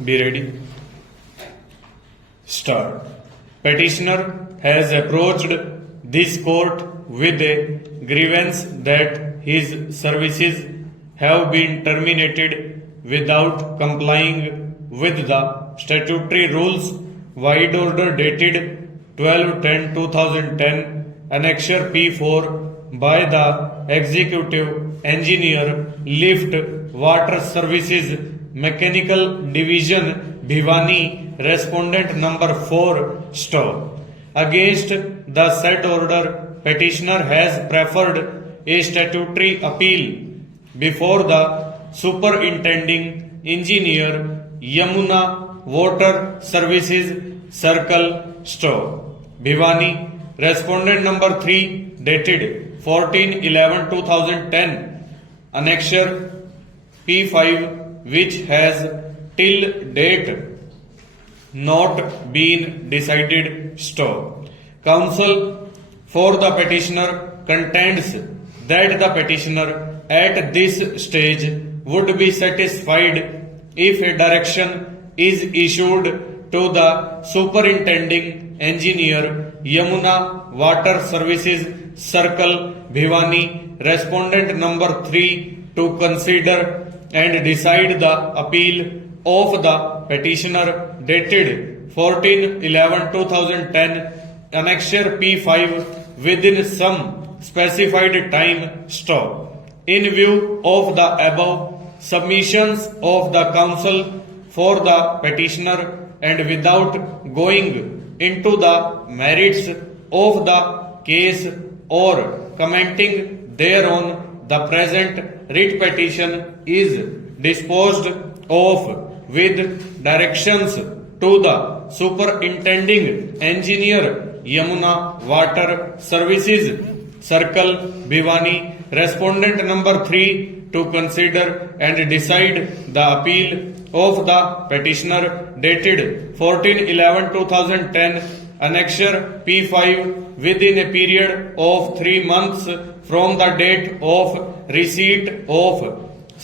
Be ready. Start. Petitioner has approached this court with a grievance that his services have been terminated without complying with the statutory rules. Wide order dated 12/10/2010, Annexure P4 by the Executive Engineer, Lift Water Services, Mechanical Division, Bhiwani, Respondent number 4, Stop. Against the said order, petitioner has preferred a statutory appeal before the Superintending Engineer, Yamuna Water Services, Circle, Stop. Bhiwani, Respondent number 3, dated 14/11/2010, Annexure P5, which has till date not been decided. Stop. Counsel for the petitioner contends that the petitioner at this stage would be satisfied if a direction is issued to the Superintending Engineer, Yamuna Water Services, Circle, Bhiwani, Respondent number 3, to consider and decide the appeal of the petitioner dated 14/11/2010, Annexure P5, within some specified time. Stop. In view of the above submissions of the counsel for the petitioner and without going into the merits of the case or commenting thereon, the present writ petition is disposed of with directions to the Superintending Engineer, Yamuna Water Services, Circle, Bhiwani, Respondent number 3, to consider and decide the appeal of the petitioner dated 14/11/2010, Annexure P5, within a period of 3 months from the date of receipt of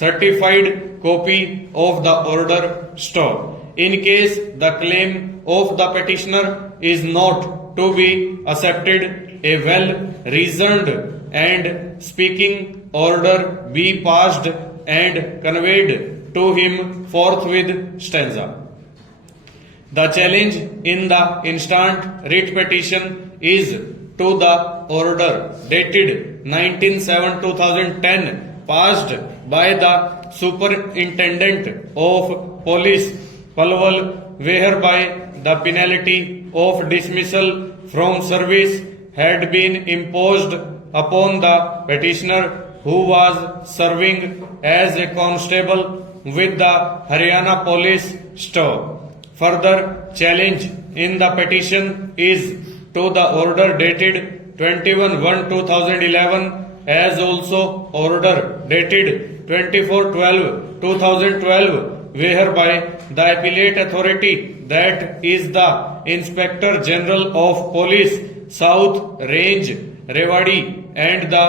certified copy of the order. Stop. In case the claim of the petitioner is not to be accepted, a well-reasoned and speaking order be passed and conveyed to him forthwith. Stanza. The challenge in the instant writ petition is to the order dated 19/7/2010, passed by the Superintendent of Police, Palwal, whereby the penalty of dismissal from service had been imposed upon the petitioner who was serving as a constable with the Haryana Police. Stop. Further challenge in the petition is to the order dated 21/1/2011, as also order dated 24/12/2012, whereby the appellate authority, that is the Inspector General of Police, South Range, Rewari, and the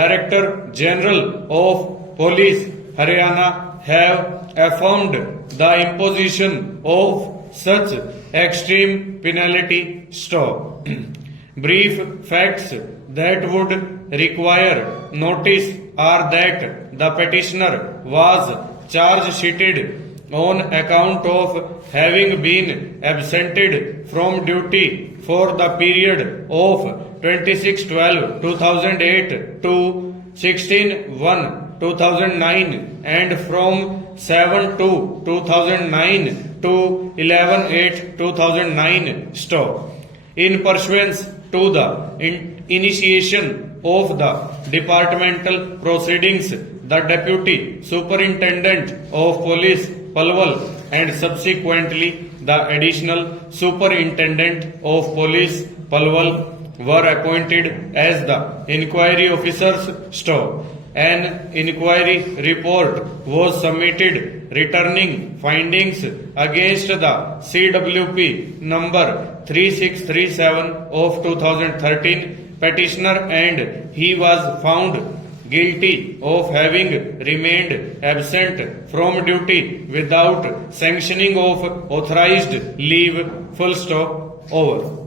Director General of Police, Haryana, have affirmed the imposition of such extreme penalty. Stop. Brief facts that would require notice are that the petitioner was charge sheeted on account of having been absented from duty for the period of 26/12/2008 to 16/1/2009 and from 7/2/2009 to 11/8/2009. Stop. In pursuance to the initiation of the departmental proceedings, the Deputy Superintendent of Police, Palwal, and subsequently the Additional Superintendent of Police, Palwal, were appointed as the inquiry officers. Stop. An inquiry report was submitted returning findings against the CWP number 3637 of 2013 petitioner, and he was found guilty of having remained absent from duty without sanctioning of authorized leave, full stop, over.